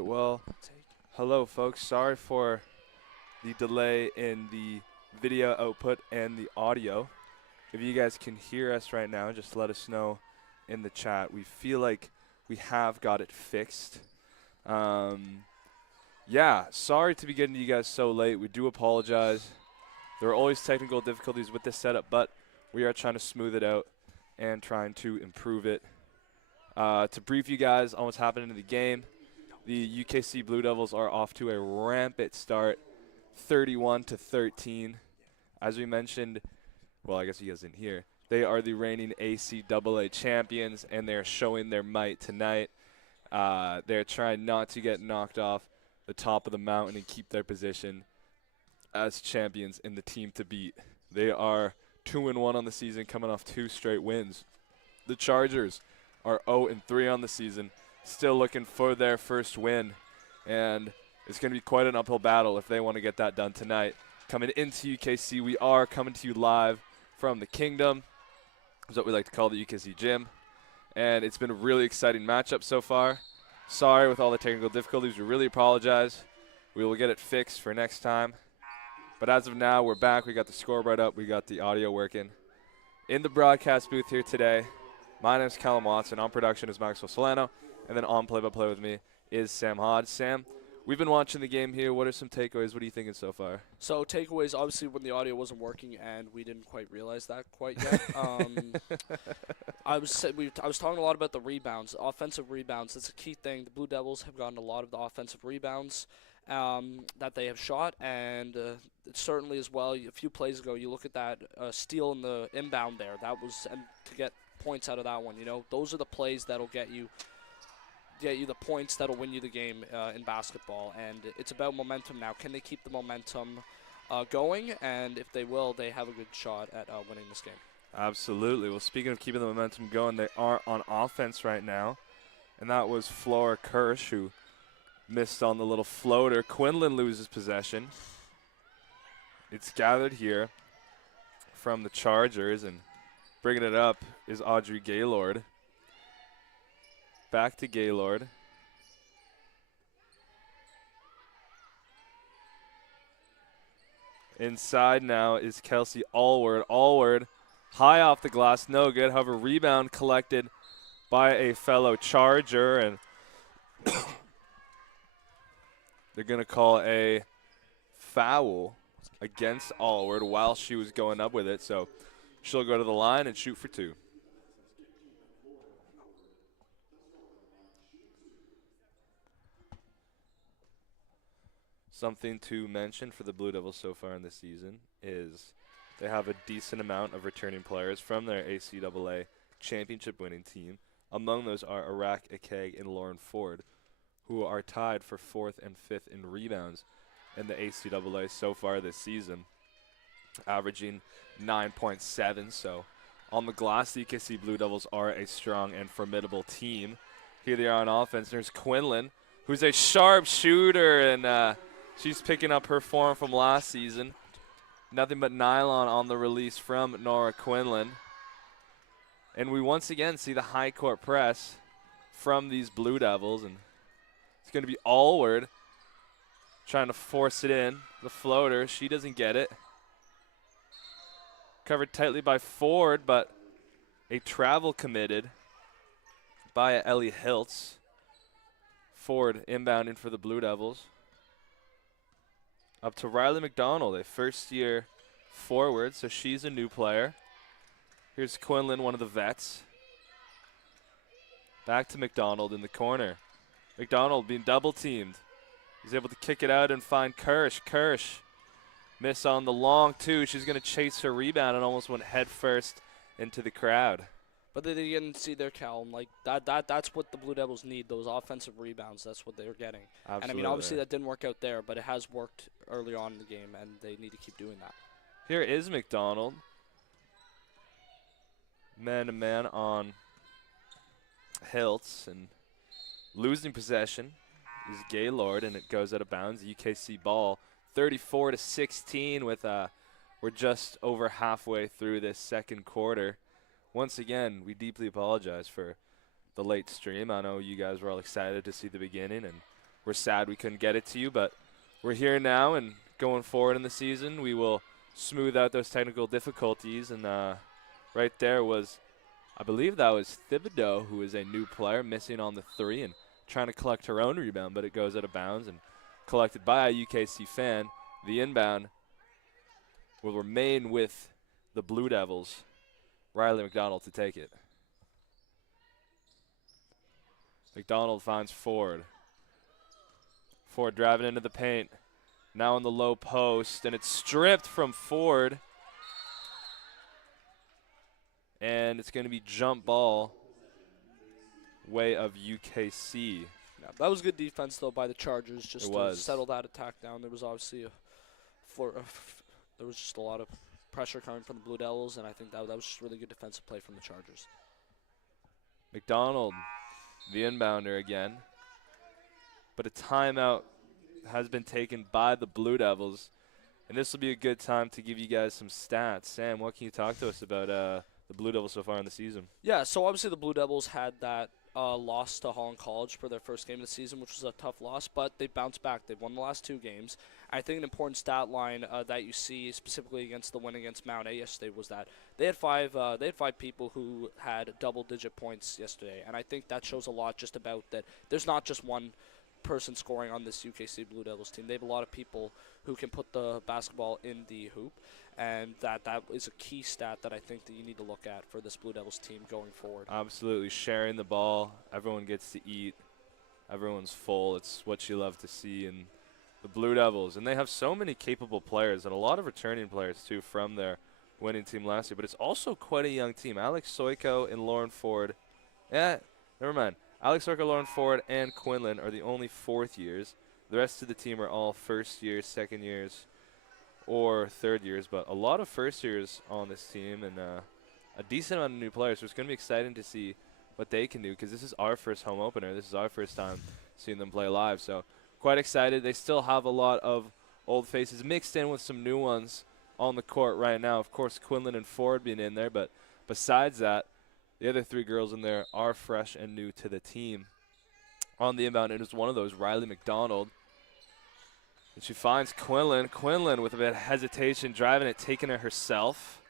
right, well, hello folks. Sorry for the delay in the video output and the audio. If you guys can hear us right now, just let us know in the chat. We feel like we have got it fixed. Yeah, sorry to be getting to you guys so late. We do apologize. There are always technical difficulties with this setup, but we are trying to smooth it out and trying to improve it. To brief you guys on what's happening in the game, the UKC Blue Devils are off to a rampant start, 31-13. As we mentioned, well, I guess you guys didn't hear, they are the reigning ACAA champions, and they're showing their might tonight. They're trying not to get knocked off the top of the mountain and keep their position as champions in the team to beat. They are 2-1 on the season, coming off 2 straight wins. The Chargers are 0-3 on the season, still looking for their first win, and it's going to be quite an uphill battle if they want to get that done tonight. Coming into UKC, we are coming to you live from the Kingdom, is what we like to call the UKC gym, and it's been a really exciting matchup so far. Sorry with all the technical difficulties. We really apologize. We will get it fixed for next time. But as of now, we're back. We got the scoreboard up. We got the audio working. In the broadcast booth here today, my name is Callum Watson. On production is Maxwell Solano. And then on play-by-play with me is Sam Hodge. Sam, we've been watching the game here. What are some takeaways? What are you thinking so far? So takeaways, obviously, when the audio wasn't working, and we didn't quite realize that quite yet. I was talking a lot about the rebounds, offensive rebounds. That's a key thing. The Blue Devils have gotten a lot of the offensive rebounds that they have shot, and certainly as well. A few plays ago, you look at that steal in the inbound there. That was to get points out of that one. You know, those are the plays that'll get you the points that'll win you the game in basketball, and it's about momentum now. Can they keep the momentum going? And if they will, they have a good shot at winning this game. Absolutely. Well, speaking of keeping the momentum going, they are on offense right now, and that was Flora Kirsch who missed on the little floater. Quinlan loses possession. It's gathered here from the Chargers, and bringing it up is Audrey Gaylord. Back to Gaylord. Inside now is Kelsey Allward. Allward high off the glass, no good. However, rebound collected by a fellow Charger, and they're going to call a foul against Allward while she was going up with it. So she'll go to the line and shoot for 2. Something to mention for the Blue Devils so far in this season is they have a decent amount of returning players from their ACAA championship winning team. Among those are Iraq Akeg and Lauren Ford, who are tied for 4th and 5th in rebounds in the ACAA so far this season, averaging 9.7. So on the glass, the UKC Blue Devils are a strong and formidable team. Here they are on offense. There's Quinlan, who's a sharp shooter, and she's picking up her form from last season. Nothing but nylon on the release from Nora Quinlan. And we once again see the high court press from these Blue Devils. And it's going to be Allward trying to force it in. The floater, she doesn't get it. Covered tightly by Ford, but a travel committed by Ellie Hiltz. Ford inbounding for the Blue Devils. Up to Riley McDonald, a first-year forward, so she's a new player. Here's Quinlan, one of the vets. Back to McDonald in the corner. McDonald being double-teamed. He's able to kick it out and find Kirsch. Kirsch miss on the long 2. She's going to chase her rebound and almost went head first into the crowd. But they didn't see their Callum. Like that's what the Blue Devils need, those offensive rebounds. That's what they're getting. Absolutely. And I mean, obviously that didn't work out there, but it has worked early on in the game, and they need to keep doing that. Here is McDonald. Man-to-man on Hiltz, and losing possession is Gaylord, and it goes out of bounds. UKC ball, 34-16 with we're just over halfway through this second quarter. Once again, we deeply apologize for the late stream. I know you guys were all excited to see the beginning, and we're sad we couldn't get it to you, but we're here now, and going forward in the season, we will smooth out those technical difficulties. And right there was, I believe that was Thibodeau, who is a new player, missing on the 3 and trying to collect her own rebound, but it goes out of bounds and collected by a UKC fan. The inbound will remain with the Blue Devils. Riley McDonald to take it. McDonald finds Ford. Ford driving into the paint. Now in the low post, and it's stripped from Ford. And it's going to be jump ball way of UKC. Yeah, that was good defense, though, by the Chargers, just to settle that attack down. There was obviously there was just a lot of pressure coming from the Blue Devils, and I think that was just really good defensive play from the Chargers. McDonald, the inbounder again. But a timeout has been taken by the Blue Devils, and this will be a good time to give you guys some stats. Sam, what can you talk to us about the Blue Devils so far in the season? Yeah, so obviously the Blue Devils had that loss to Holland College for their first game of the season, which was a tough loss, but they bounced back. They've won the last 2 games. I think an important stat line that you see specifically against the win against Mount A yesterday was that they had 5 people who had double-digit points yesterday, and I think that shows a lot just about that there's not just one person scoring on this UKC Blue Devils team. They have a lot of people who can put the basketball in the hoop, and that is a key stat that I think that you need to look at for this Blue Devils team going forward. Absolutely. Sharing the ball. Everyone gets to eat. Everyone's full. It's what you love to see in the Blue Devils. And they have so many capable players and a lot of returning players, too, from their winning team last year. But it's also quite a young team. Alex Soiko and Lauren Ford. Never mind. Alex Soiko, Lauren Ford, and Quinlan are the only 4th years. The rest of the team are all 1st years, 2nd years, or 3rd years. But a lot of 1st years on this team and a decent amount of new players. So it's going to be exciting to see what they can do, because this is our first home opener. This is our first time seeing them play live. So quite excited. They still have a lot of old faces mixed in with some new ones on the court right now. Of course, Quinlan and Ford being in there. But besides that, the other 3 girls in there are fresh and new to the team. On the inbound, it is one of those, Riley McDonald. And she finds Quinlan. Quinlan with a bit of hesitation, driving it, taking it herself.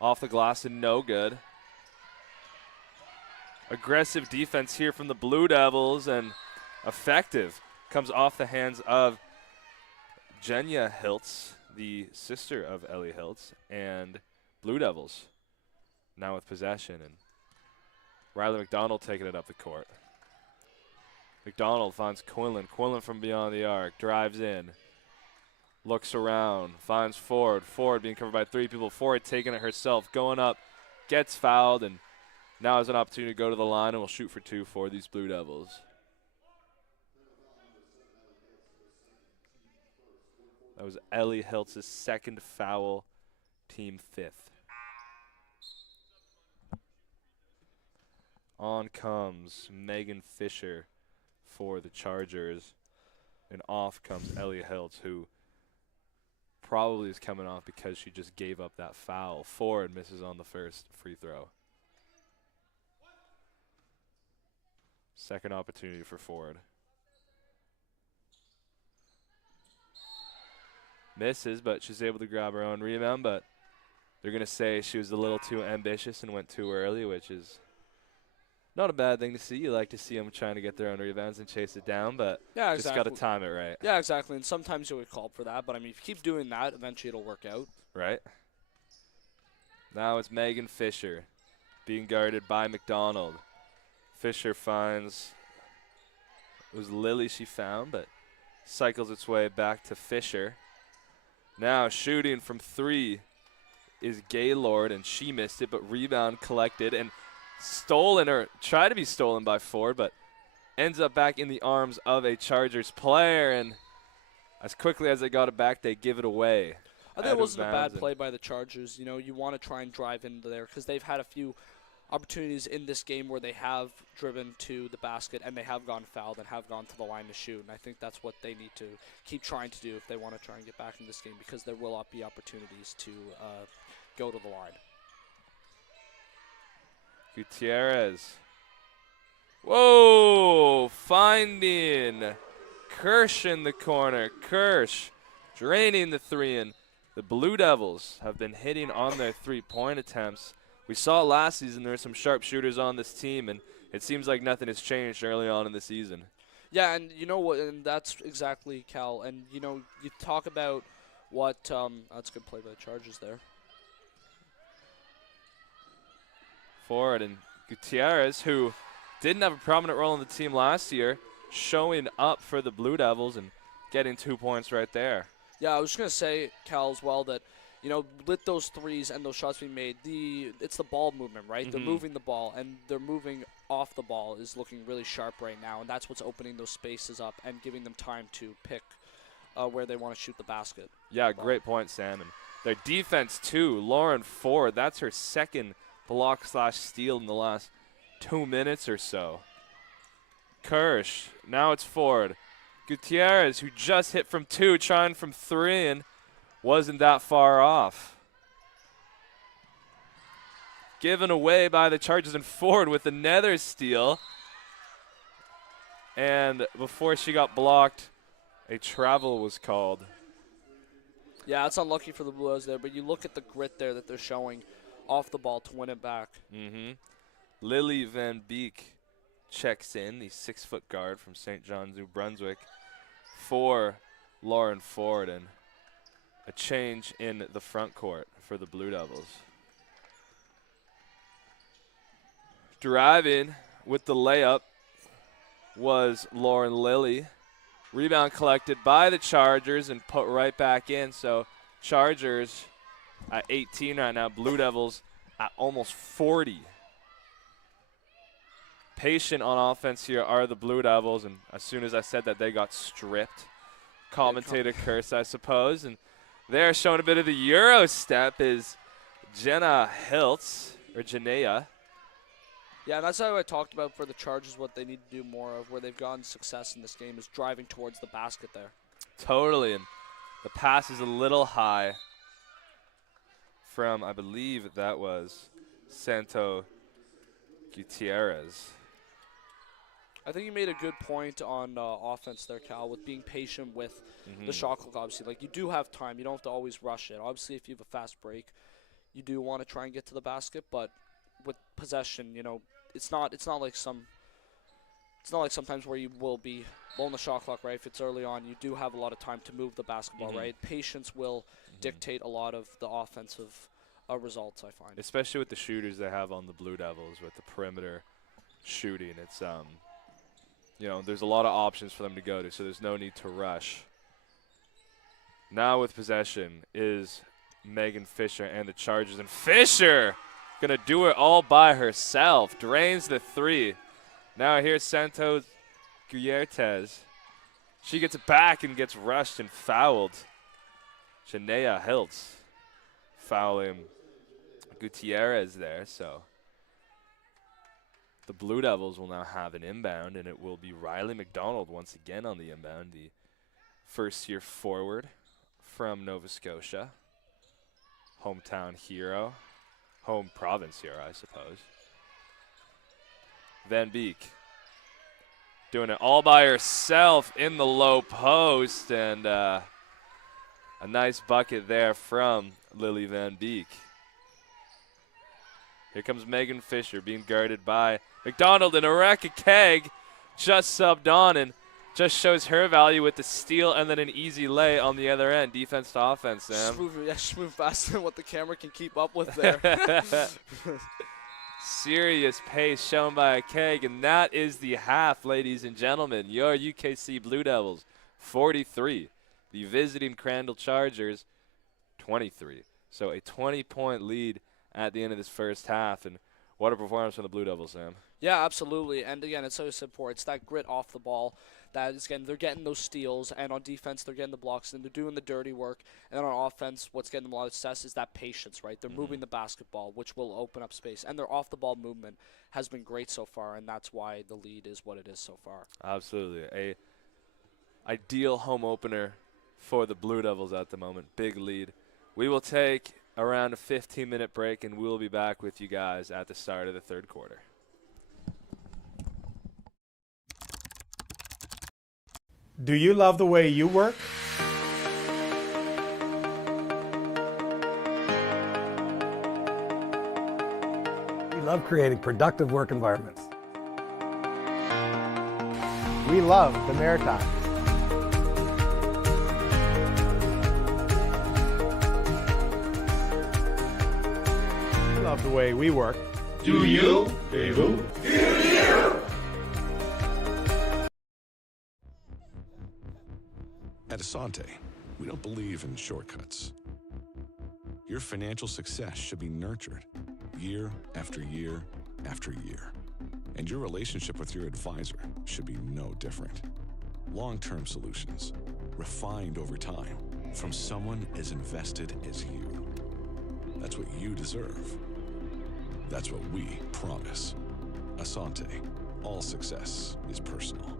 Off the glass and no good. Aggressive defense here from the Blue Devils, and effective. Comes off the hands of Jenya Hiltz, the sister of Ellie Hiltz, and Blue Devils now with possession, and Riley McDonald taking it up the court. McDonald finds Quinlan. Quinlan from beyond the arc, drives in, looks around, finds Ford. Ford being covered by 3 people. Ford taking it herself, going up, gets fouled, and now has an opportunity to go to the line and will shoot for 2 for these Blue Devils. That was Ellie Hiltz's 2nd foul, team 5th. On comes Megan Fisher for the Chargers, and off comes Ellie Hiltz, who probably is coming off because she just gave up that foul. Ford misses on the first free throw. Second opportunity for Ford. Misses, but she's able to grab her own rebound, but they're going to say she was a little too ambitious and went too early, which is not a bad thing to see. You like to see them trying to get their own rebounds and chase it down, but yeah, just got to time it right. Yeah, exactly, and sometimes you'll get called for that, but, I mean, if you keep doing that, eventually it'll work out. Right. Now it's Megan Fisher being guarded by McDonald. Fisher finds, it was Lily she found, but cycles its way back to Fisher. Now shooting from 3 is Gaylord, and she missed it, but rebound collected and stolen, or tried to be stolen by Ford, but ends up back in the arms of a Chargers player, and as quickly as they got it back, they give it away. I think it wasn't a bad play by the Chargers. You know, you want to try and drive into there because they've had a few opportunities in this game where they have driven to the basket and they have gone fouled and have gone to the line to shoot. And I think that's what they need to keep trying to do if they want to try and get back in this game, because there will be opportunities to go to the line. Gutierrez. Whoa! Finding Kirsch in the corner. Kirsch draining the three, and the Blue Devils have been hitting on their three-point attempts. We saw last season there were some sharpshooters on this team, and it seems like nothing has changed early on in the season. Yeah, and you know what, and that's exactly, Cal. And, you know, you talk about what, that's a good play by the Chargers there. Forward, and Gutierrez, who didn't have a prominent role in the team last year, showing up for the Blue Devils and getting 2 points right there. Yeah, I was just going to say, Cal, as well, that, you know, with those threes and those shots being made, it's the ball movement, right? Mm-hmm. They're moving the ball, and they're moving off the ball is looking really sharp right now, and that's what's opening those spaces up and giving them time to pick where they want to shoot the basket. Yeah, great point, Sam. And their defense, too. Lauren Ford, that's her second block/steal in the last 2 minutes or so. Kirsch, now it's Ford. Gutierrez, who just hit from 2, trying from 3, and wasn't that far off. Given away by the Chargers, and Ford with another steal. And before she got blocked, a travel was called. Yeah, it's unlucky for the Blues there, but you look at the grit there that they're showing off the ball to win it back. Mm-hmm. Lily Van Beek checks in, the 6-foot guard from St. John's, New Brunswick, for Lauren Ford, and a change in the front court for the Blue Devils. Driving with the layup was Lauren Lilly. Rebound collected by the Chargers and put right back in. So Chargers at 18 right now. Blue Devils at almost 40. Patient on offense here are the Blue Devils, and as soon as I said that, they got stripped. Commentator curse, I suppose. And they're showing a bit of the Euro step is Jenna Hiltz, or Janea. Yeah, that's how I talked about for the Chargers, what they need to do more of, where they've gotten success in this game is driving towards the basket there. Totally, and the pass is a little high from, I believe that was Santo Gutierrez. I think you made a good point on offense there, Cal, with being patient with the shot clock, obviously. Like, you do have time. You don't have to always rush it. Obviously, if you have a fast break, you do want to try and get to the basket, but with possession, you know, it's not like sometimes where you will be low on the shot clock, right? If it's early on, you do have a lot of time to move the basketball, right? Patience will dictate a lot of the offensive results, I find. Especially with the shooters they have on the Blue Devils with the perimeter shooting. It's, you know, there's a lot of options for them to go to, so there's no need to rush. Now with possession is Megan Fisher and the Chargers, and Fisher gonna do it all by herself. Drains the 3. Now here's Santos Gutierrez. She gets it back and gets rushed and fouled. Janea Hiltz fouling Gutierrez there. So the Blue Devils will now have an inbound, and it will be Riley McDonald once again on the inbound, the first-year forward from Nova Scotia. Hometown hero. Home province hero, I suppose. Van Beek doing it all by herself in the low post, and a nice bucket there from Lily Van Beek. Here comes Megan Fisher being guarded by McDonald, and Areka Keg just subbed on and just shows her value with the steal and then an easy lay on the other end. Defense to offense, Sam. Smooth faster than what the camera can keep up with there. Serious pace shown by a Keg, and that is the half, ladies and gentlemen. Your UKC Blue Devils, 43. The visiting Crandall Chargers, 23. So a 20-point lead at the end of this first half, and what a performance from the Blue Devils, Sam. Yeah, absolutely. And again, it's so simple. It's that grit off the ball. That is, again, they're getting those steals, and on defense, they're getting the blocks, and they're doing the dirty work. And then on offense, what's getting them a lot of success is that patience, right? They're moving the basketball, which will open up space. And their off-the-ball movement has been great so far, and that's why the lead is what it is so far. Absolutely. A ideal home opener for the Blue Devils at the moment. Big lead. We will take around a 15-minute break, and we'll be back with you guys at the start of the third quarter. Do you love the way you work? We love creating productive work environments. We love the Maritime. We love the way we work. Do you? People? At Asante, we don't believe in shortcuts. Your financial success should be nurtured year after year after year. And your relationship with your advisor should be no different. Long-term solutions, refined over time, from someone as invested as you. That's what you deserve. That's what we promise. Asante, all success is personal.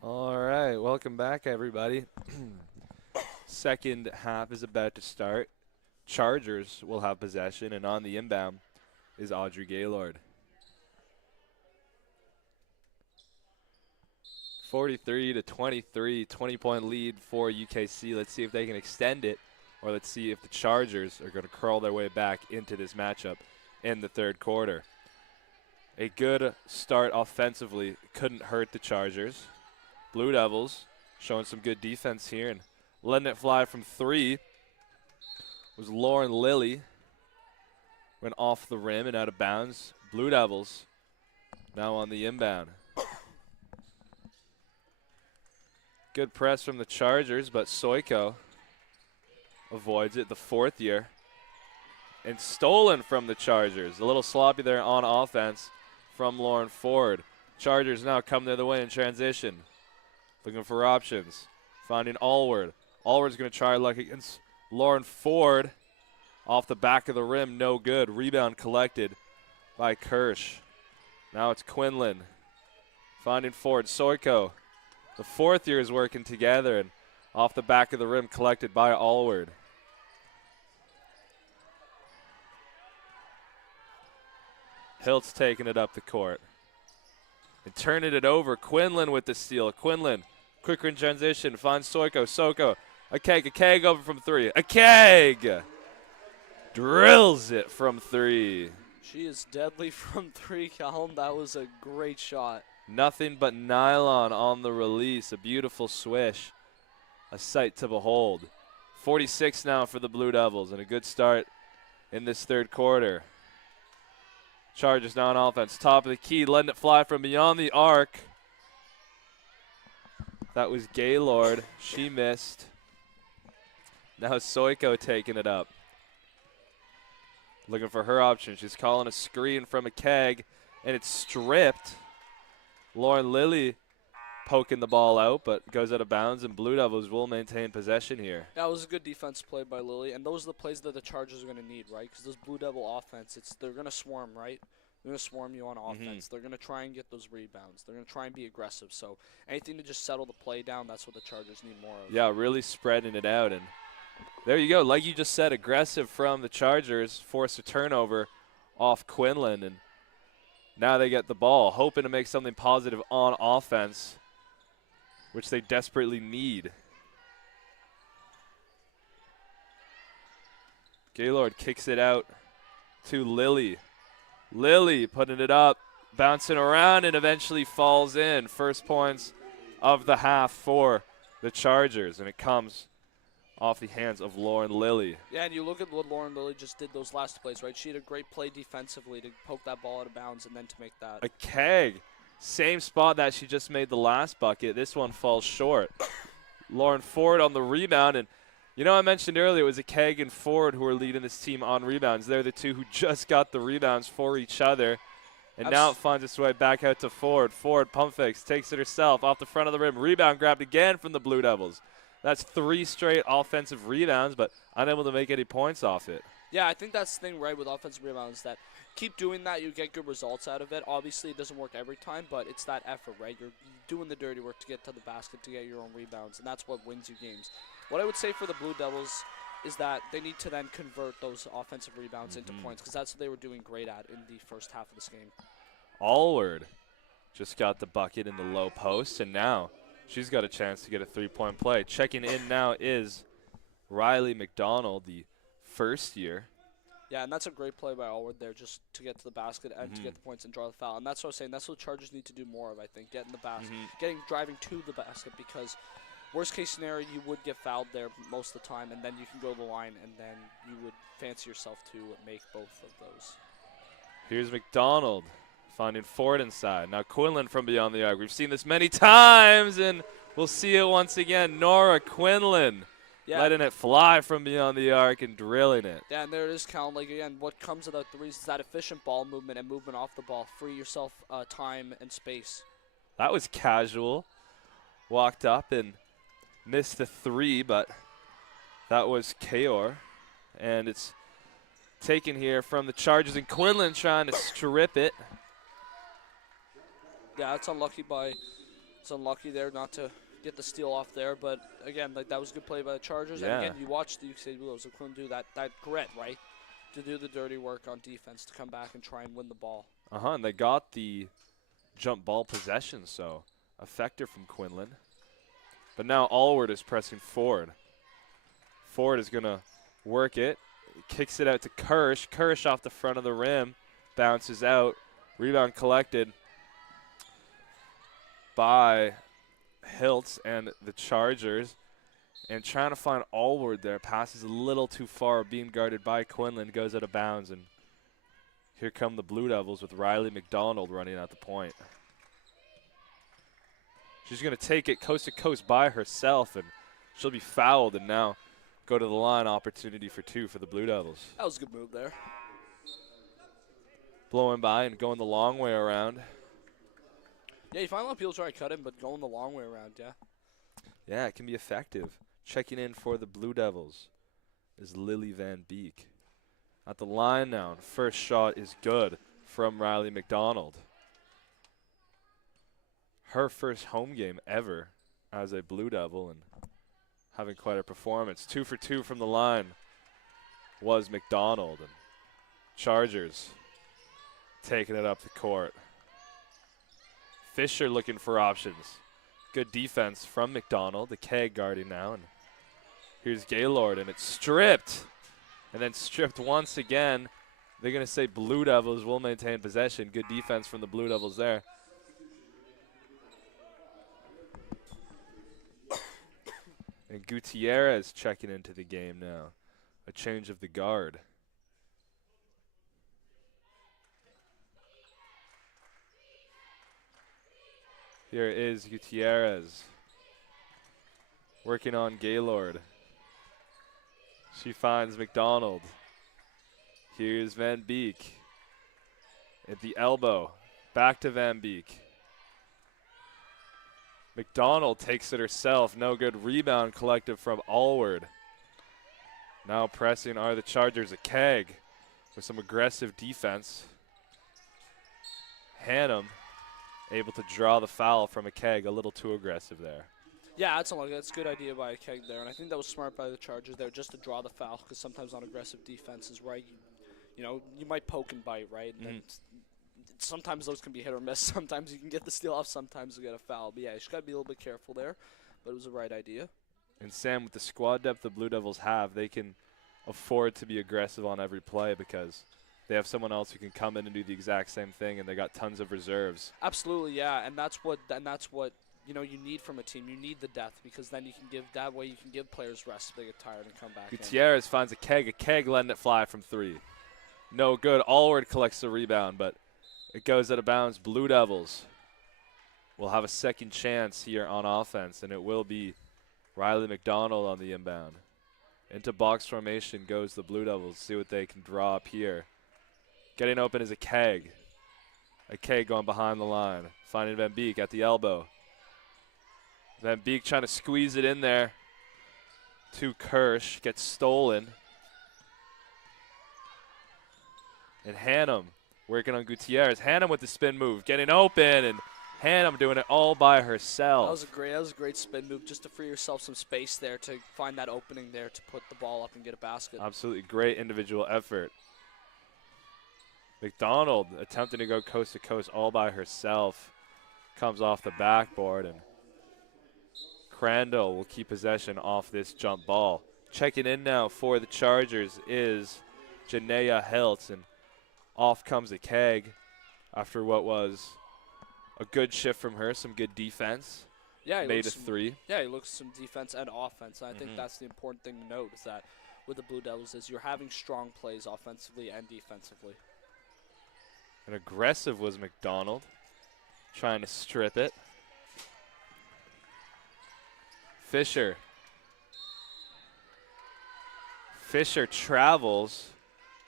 All right, welcome back, everybody. Second half is about to start. Chargers will have possession, and on the inbound is Audrey Gaylord. 43-23, 20-point lead for UKC. Let's see if they can extend it, or let's see if the Chargers are going to crawl their way back into this matchup in the third quarter. A good start offensively couldn't hurt the Chargers. Blue Devils showing some good defense here and letting it fly from three was Lauren Lilly. Went off the rim and out of bounds. Blue Devils now on the inbound. Good press from the Chargers, but Soiko avoids it, the fourth year. And stolen from the Chargers. A little sloppy there on offense from Lauren Ford. Chargers now come the other way in transition. Looking for options. Finding Allward. Allward's going to try luck against Lauren Ford. Off the back of the rim, no good. Rebound collected by Kirsch. Now it's Quinlan. Finding Ford. Soiko. The fourth year is working together, and off the back of the rim collected by Allward. Hiltz taking it up the court. And turning it over. Quinlan with the steal. Quinlan, quicker in transition, finds Soiko. Soko, a keg over from three. A keg! Drills it from three. She is deadly from three, Callum. That was a great shot. Nothing but nylon on the release. A beautiful swish. A sight to behold. 46 now for the Blue Devils, and a good start in this third quarter. Chargers now on offense. Top of the key, letting it fly from beyond the arc. That was Gaylord. She missed. Now Soiko taking it up. Looking for her option. She's calling a screen from a keg, and it's stripped. Lauren Lilly poking the ball out, but goes out of bounds, and Blue Devils will maintain possession here. That was a good defense play by Lilly, and those are the plays that the Chargers are going to need, right? Because those Blue Devil offense, they're going to swarm, right? They're going to swarm you on offense. They're going to try and get those rebounds. They're going to try and be aggressive. So anything to just settle the play down, that's what the Chargers need more of. Yeah, really spreading it out, and there you go. Like you just said, aggressive from the Chargers, force a turnover off Quinlan, and now they get the ball, hoping to make something positive on offense, which they desperately need. Gaylord kicks it out to Lilly. Lilly putting it up, bouncing around, and eventually falls in. First points of the half for the Chargers, and it comes off the hands of Lauren Lilly. Yeah, and you look at what Lauren Lilly just did those last plays, right? She had a great play defensively to poke that ball out of bounds and then to make that. A keg. Same spot that she just made the last bucket. This one falls short. Lauren Ford on the rebound. And, you know, I mentioned earlier it was a keg and Ford who are leading this team on rebounds. They're the two who just got the rebounds for each other. And now it finds its way back out to Ford. Ford, pump fakes, takes it herself off the front of the rim. Rebound grabbed again from the Blue Devils. That's 3 straight offensive rebounds, but unable to make any points off it. Yeah, I think that's the thing, right, with offensive rebounds, that keep doing that, you get good results out of it. Obviously, it doesn't work every time, but it's that effort, right? You're doing the dirty work to get to the basket, to get your own rebounds, and that's what wins you games. What I would say for the Blue Devils is that they need to then convert those offensive rebounds into points, because that's what they were doing great at in the first half of this game. Allward just got the bucket in the low post, and now she's got a chance to get a 3-point play. Checking in now is Riley McDonald, the first year. Yeah, and that's a great play by Allward there, just to get to the basket and to get the points and draw the foul. And that's what I was saying. That's what the Chargers need to do more of, I think, getting the basket, driving to the basket, because worst case scenario, you would get fouled there most of the time, and then you can go to the line, and then you would fancy yourself to make both of those. Here's McDonald finding Ford inside. Now Quinlan from beyond the arc. We've seen this many times, and we'll see it once again. Nora Quinlan letting it fly from beyond the arc and drilling it. Yeah, and there it is, Cal. Like, again, what comes of that threes is that efficient ball movement and movement off the ball. Free yourself time and space. That was casual. Walked up and missed the 3, but that was Kaor. And it's taken here from the Chargers, and Quinlan trying to strip it. Yeah, that's unlucky by It's unlucky there not to get the steal off there, but again, like that was a good play by the Chargers. Yeah. And again, you watch the UKC Blue Devils, they couldn't do that grit, right? To do the dirty work on defense, to come back and try and win the ball. And they got the jump ball possession, so effective from Quinlan. But now Allward is pressing Ford. Ford is going to work it. Kicks it out to Kirsch. Kirsch off the front of the rim. Bounces out. Rebound collected by Hiltz and the Chargers. And trying to find Allward there. Passes a little too far, being guarded by Quinlan. Goes out of bounds. And here come the Blue Devils with Riley McDonald running at the point. She's going to take it coast to coast by herself, and she'll be fouled and now go to the line. Opportunity for 2 for the Blue Devils. That was a good move there. Blowing by and going the long way around. Yeah, you find a lot of people trying to cut him, but going the long way around, yeah. Yeah, it can be effective. Checking in for the Blue Devils is Lily Van Beek. At the line now, first shot is good from Riley McDonald. Her first home game ever as a Blue Devil and having quite a performance. 2 for 2 from the line was McDonald. And Chargers taking it up the court. Fisher looking for options. Good defense from McDonald. The keg guarding now. And here's Gaylord, and it's stripped. And then stripped once again. They're going to say Blue Devils will maintain possession. Good defense from the Blue Devils there. And Gutierrez checking into the game now. A change of the guard. Here is Gutierrez working on Gaylord. She finds McDonald. Here's Van Beek at the elbow. Back to Van Beek. McDonald takes it herself. No good. Rebound collective from Allward. Now pressing are the Chargers. A keg with some aggressive defense. Hannum able to draw the foul from a keg. A little too aggressive there. Yeah, that's a good idea by a keg there, and I think that was smart by the Chargers there, just to draw the foul, because sometimes on aggressive defense is right. You might poke and bite, right? And sometimes those can be hit or miss. Sometimes you can get the steal off, sometimes you get a foul. But yeah, you just got to be a little bit careful there, but it was the right idea. And Sam, with the squad depth the Blue Devils have, they can afford to be aggressive on every play because they have someone else who can come in and do the exact same thing, and they got tons of reserves. Absolutely, yeah, and that's what you need from a team. You need the depth, because then you can give players rest if they get tired and come back. Gutierrez finds a keg letting it fly from 3. No good. Allward collects the rebound, but it goes out of bounds. Blue Devils will have a second chance here on offense, and it will be Riley McDonald on the inbound. Into box formation goes the Blue Devils. See what they can draw up here. Getting open is a keg. A keg going behind the line. Finding Van Beek at the elbow. Van Beek trying to squeeze it in there to Kirsch. Gets stolen. And Hannum working on Gutierrez. Hannum with the spin move. Getting open, and Hannum doing it all by herself. That was a great spin move, just to free yourself some space there, to find that opening there to put the ball up and get a basket. Absolutely great individual effort. McDonald attempting to go coast to coast all by herself. Comes off the backboard, and Crandall will keep possession off this jump ball. Checking in now for the Chargers is Janaea Hiltz, and off comes a keg after what was a good shift from her, some good defense. Yeah, made a 3. Yeah, he looks some defense and offense. And I think that's the important thing to note, is that with the Blue Devils is you're having strong plays offensively and defensively. And aggressive was McDonald, trying to strip it. Fisher travels.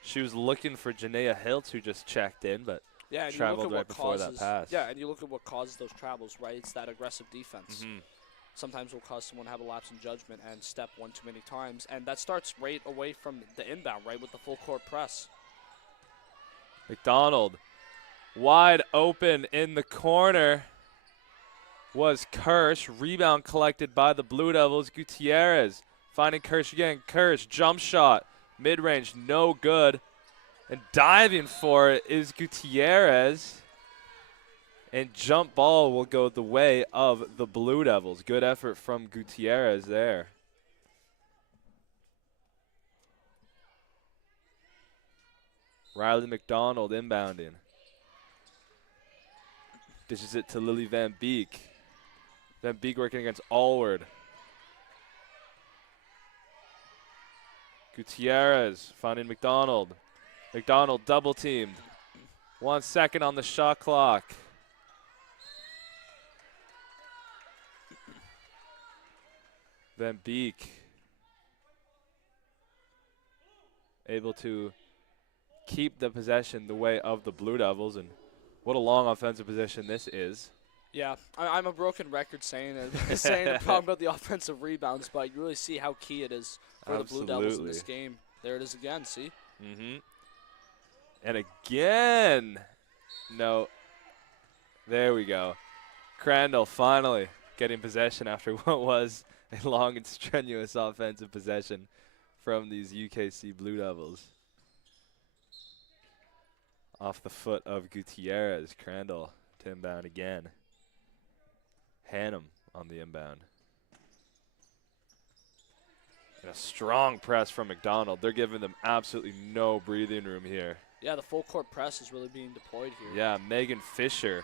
She was looking for Janaea Hiltz, who just checked in, but yeah, and traveled right before that pass. Yeah, and you look at what causes those travels, right? It's that aggressive defense. Sometimes will cause someone to have a lapse in judgment and step one too many times, and that starts right away from the inbound, right, with the full court press. McDonald wide open in the corner. was Kirsch. Rebound collected by the Blue Devils. Gutierrez finding Kirsch again. Kirsch, jump shot, mid-range, no good. And diving for it is Gutierrez. And jump ball will go the way of the Blue Devils. Good effort from Gutierrez there. Riley McDonald inbounding. Dishes it to Lily Van Beek. Van Beek working against Allward. Gutierrez finding McDonald. McDonald double teamed. 1 second on the shot clock. Van Beek able to keep the possession the way of the Blue Devils, and what a long offensive possession this is. Yeah, I'm a broken record saying it, saying the problem about the offensive rebounds, but you really see how key it is for the Blue Devils in this game. There it is again, see? Mm-hmm. And again, no. There we go. Crandall finally getting possession after what was a long and strenuous offensive possession from these UKC Blue Devils. Off the foot of Gutierrez, Crandall to inbound again. Hannum on the inbound. And a strong press from McDonald. They're giving them absolutely no breathing room here. Yeah, the full court press is really being deployed here. Yeah, Megan Fisher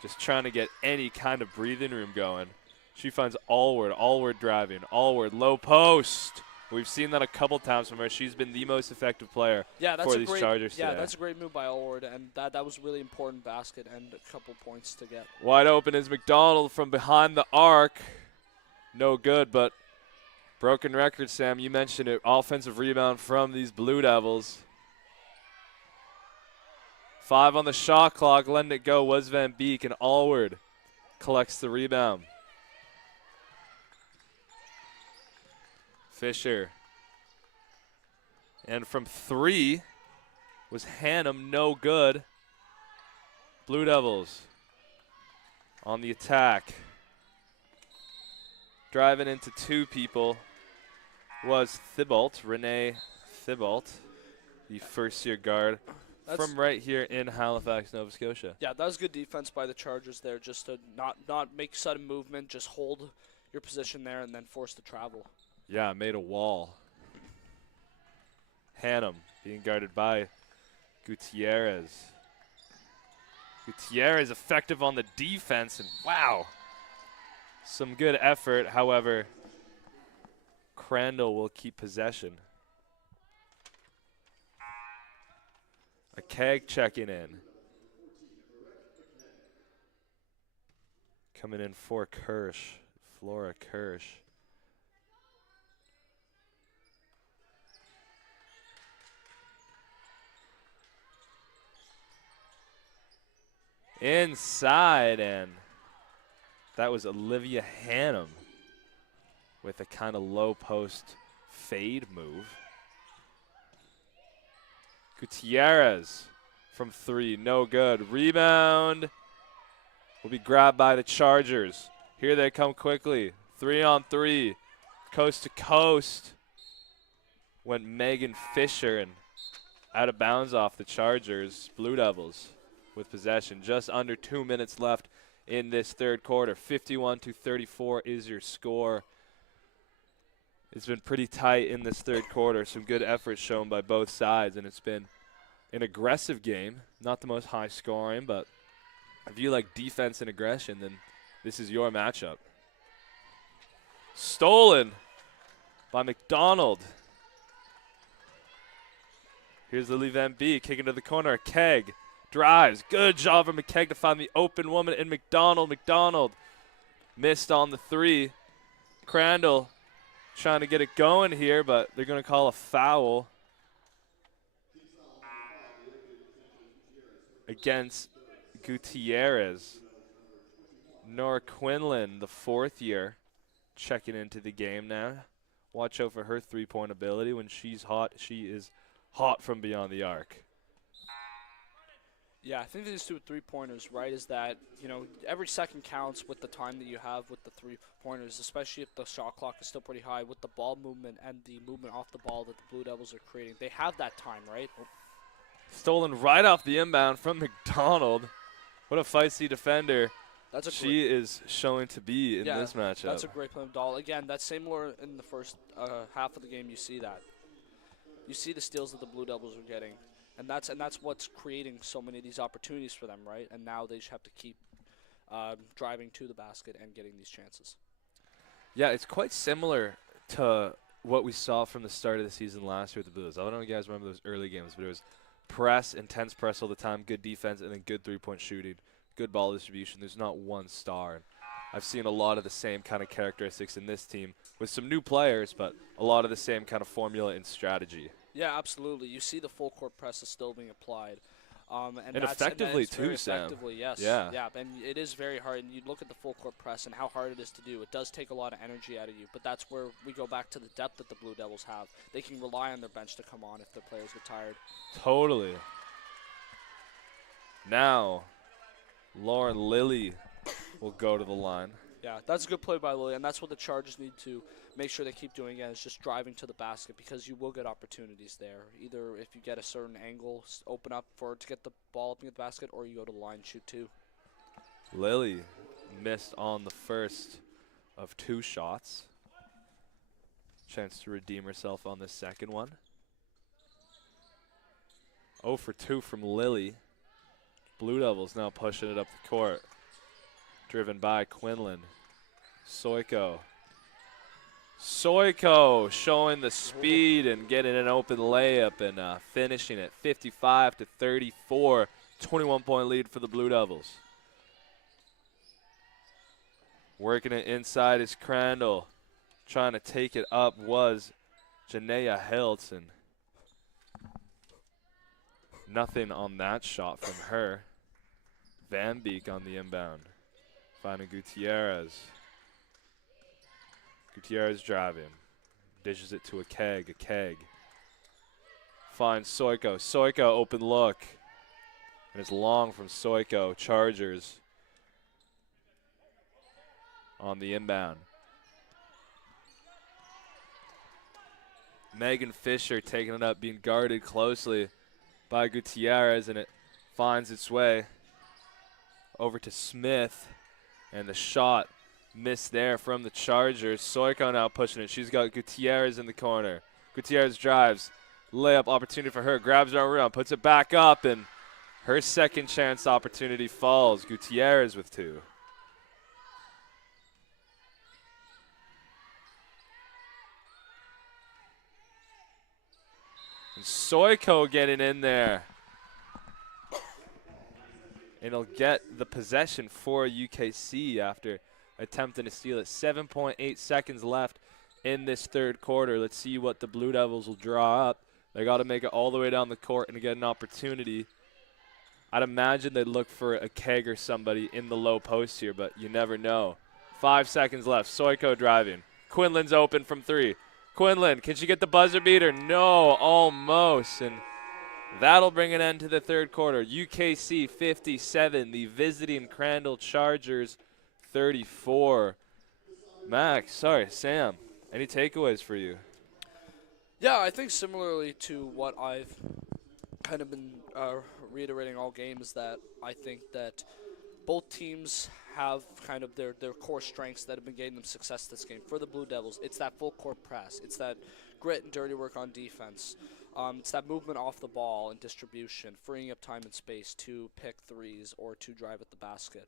just trying to get any kind of breathing room going. She finds Allward. Allward driving. Allward low post. We've seen that a couple times from her. She's been the most effective player for these Chargers today. Yeah, that's a great move by Allward, and that was a really important basket and a couple points to get. Wide open is McDonald from behind the arc. No good, but broken record, Sam. You mentioned it. Offensive rebound from these Blue Devils. 5 on the shot clock. Letting it go was Van Beek, and Allward collects the rebound. Fisher. And from 3 was Hannum, no good. Blue Devils on the attack. Driving into 2 people was Thibault, Renee Thibault, the first-year guard from right here in Halifax, Nova Scotia. Yeah, that was good defense by the Chargers there, just to not make sudden movement, just hold your position there and then force the travel. Yeah, made a wall. Hannum being guarded by Gutierrez. Gutierrez effective on the defense, and wow. Some good effort, however, Crandall will keep possession. A keg checking in. Coming in for Kirsch, Flora Kirsch. Inside, and that was Olivia Hannum with a kind of low post fade move. Gutierrez from 3, no good. Rebound will be grabbed by the Chargers. Here they come quickly. 3-on-3, coast to coast. Went Megan Fisher, and out of bounds off the Chargers. Blue Devils with possession. Just under 2 minutes left in this third quarter. 51-34 is your score. It's been pretty tight in this third quarter. Some good effort shown by both sides, and it's been an aggressive game. Not the most high scoring, but if you like defense and aggression, then this is your matchup. Stolen by McDonald. Here's Lily Van Beek kicking to the corner. Keg drives. Good job from McKegg to find the open woman in McDonald. McDonald missed on the 3. Crandall trying to get it going here, but they're going to call a foul against Gutierrez. Nora Quinlan, the 4th year, checking into the game now. Watch out for her three-point ability. When she's hot, she is hot from beyond the arc. Yeah, I think these two three-pointers, right, is that, you know, every second counts with the time that you have with the three-pointers, especially if the shot clock is still pretty high with the ball movement and the movement off the ball that the Blue Devils are creating. They have that time, right? Stolen right off the inbound from McDonald. What a feisty defender That's a she is showing to be in this matchup. That's a great play of Dahl. Again, that's similar in the first half of the game. You see that. You see the steals that the Blue Devils are getting. And that's what's creating so many of these opportunities for them, right? And now they just have to keep driving to the basket and getting these chances. Yeah, it's quite similar to what we saw from the start of the season last year with the Blues. I don't know if you guys remember those early games, but it was press, intense press all the time, good defense, and then good three-point shooting, good ball distribution. There's not one star. I've seen a lot of the same kind of characteristics in this team with some new players, but a lot of the same kind of formula and strategy. Yeah, absolutely. You see the full court press is still being applied. And effectively, too, Sam. Effectively, yes. Yeah. Yeah, and it is very hard. And you look at the full court press and how hard it is to do. It does take a lot of energy out of you, but that's where we go back to the depth that the Blue Devils have. They can rely on their bench to come on if their players get tired. Totally. Now, Lauren Lilly will go to the line. Yeah, that's a good play by Lilly, and that's what the Chargers need to make sure they keep doing again, is just driving to the basket, because you will get opportunities there. Either if you get a certain angle, open up to get the ball up in the basket, or you go to the line, shoot two. Lilly missed on the first of two shots. Chance to redeem herself on the second one. 0 for 2 from Lilly. Blue Devils now pushing it up the court. Driven by Quinlan. Soiko showing the speed and getting an open layup and finishing it 55-34. 21-point lead for the Blue Devils. Working it inside is Crandall. Trying to take it up was Janaea Hilton. Nothing on that shot from her. Van Beek on the inbound. Finding Gutierrez. Gutierrez driving. Dishes it to a keg. Finds Soiko. Soiko open look. And it's long from Soiko. Chargers on the inbound. Megan Fisher taking it up, being guarded closely by Gutierrez, and it finds its way over to Smith. And the shot missed there from the Chargers. Soiko now pushing it. She's got Gutierrez in the corner. Gutierrez drives. Layup opportunity for her. Grabs her around. Puts it back up. And her second chance opportunity falls. Gutierrez with two. And Soiko getting in there. And he'll get the possession for UKC after attempting to steal it. 7.8 seconds left in this third quarter. Let's see what the Blue Devils will draw up. They got to make it all the way down the court and get an opportunity. I'd imagine they'd look for a keg or somebody in the low post here, but you never know. 5 seconds left. Soiko driving. Quinlan's open from three. Quinlan, can she get the buzzer beater? No, almost. And that'll bring an end to the third quarter. UKC 57, the visiting Crandall Chargers 34. Sam, any takeaways for you? Yeah, I think similarly to what I've kind of been reiterating all game is that I think that both teams have kind of their core strengths that have been getting them success this game. For the Blue Devils, it's that full court press. It's that grit and dirty work on defense. It's that movement off the ball and distribution, freeing up time and space to pick threes or to drive at the basket.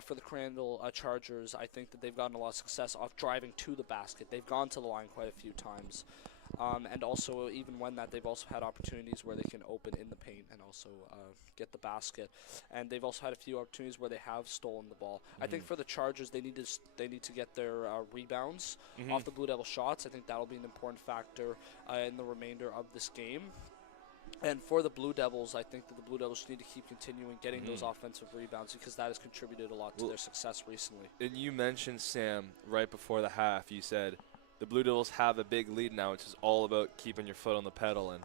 For the Crandall Chargers, I think that they've gotten a lot of success off driving to the basket. They've gone to the line quite a few times. And also, even when that, they've also had opportunities where they can open in the paint and also get the basket. And they've also had a few opportunities where they have stolen the ball. I think for the Chargers, they need to get their rebounds off the Blue Devil shots. I think that'll be an important factor in the remainder of this game. And for the Blue Devils, I think that the Blue Devils need to keep continuing getting those offensive rebounds, because that has contributed a lot to their success recently. And you mentioned, Sam, right before the half, you said the Blue Devils have a big lead now, which is all about keeping your foot on the pedal. And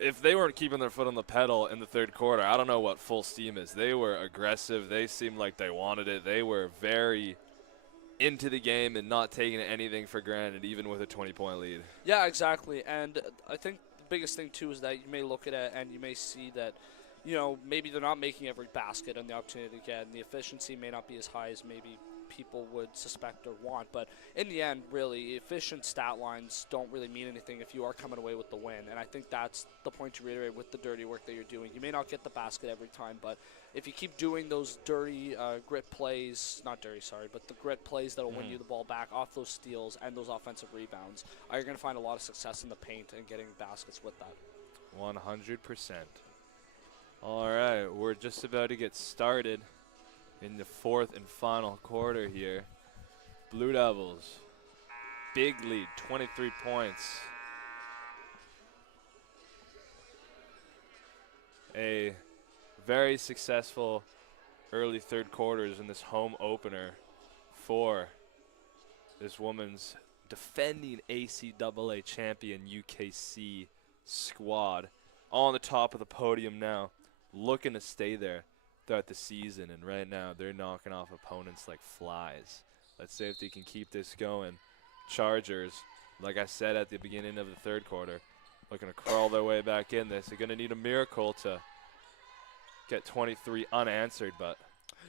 if they weren't keeping their foot on the pedal in the third quarter, I don't know what full steam is. They were aggressive. They seemed like they wanted it. They were very into the game and not taking anything for granted, even with a 20-point lead. Yeah, exactly. And I think the biggest thing, too, is that you may look at it and you may see that, you know, maybe they're not making every basket and the opportunity to get, and the efficiency may not be as high as maybe people would suspect or want. But in the end, really, efficient stat lines don't really mean anything if you are coming away with the win. And I think that's the point to reiterate with the dirty work that you're doing. You may not get the basket every time, but if you keep doing those dirty grit plays, not dirty, sorry, but the grit plays that will win you the ball back off those steals and those offensive rebounds, you're going to find a lot of success in the paint and getting baskets with that. 100%. All right, we're just about to get started in the fourth and final quarter here. Blue Devils, big lead, 23 points. A very successful early third quarters in this home opener for this woman's defending ACAA champion UKC squad. On the top of the podium now, looking to stay there throughout the season, and right now they're knocking off opponents like flies. Let's see if they can keep this going. Chargers, like I said at the beginning of the third quarter, looking to crawl their way back in this. They're going to need a miracle to get 23 unanswered, but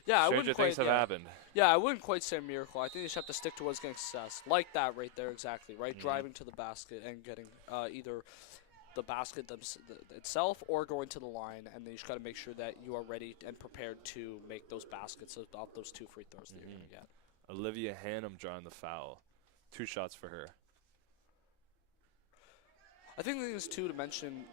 yeah, stranger things have happened. Yeah, I wouldn't quite say a miracle. I think they just have to stick to what's getting success. Like that right there, exactly, right? Driving to the basket and getting either the basket itself or going to the line, and then you just got to make sure that you are ready and prepared to make those baskets off those 2 free throws that you're going to get. Olivia Hannum drawing the foul. 2 shots for her. I think the thing is, too, to mention,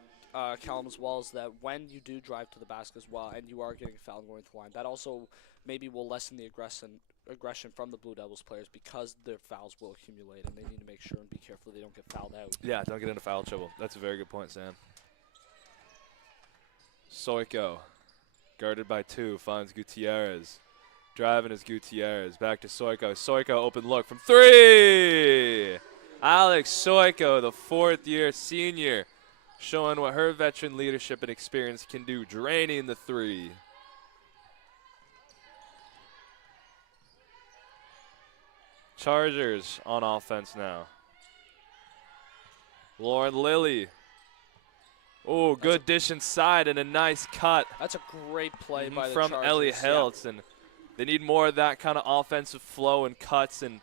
Callum, as well, is that when you do drive to the basket as well and you are getting fouled and going to the line, that also maybe will lessen the aggression from the Blue Devils players, because their fouls will accumulate and they need to make sure and be careful they don't get fouled out. Yeah, don't get into foul trouble. That's a very good point, Sam. Soiko, guarded by 2, finds Gutierrez. Driving is Gutierrez. Back to Soiko. Soiko, open look from 3! Alex Soiko, the 4th-year senior, showing what her veteran leadership and experience can do, draining the 3. Chargers on offense now. Lauren Lilly. Oh, good dish inside and a nice cut. That's a great play by the from Chargers. Ellie Hiltz, and they need more of that kind of offensive flow and cuts and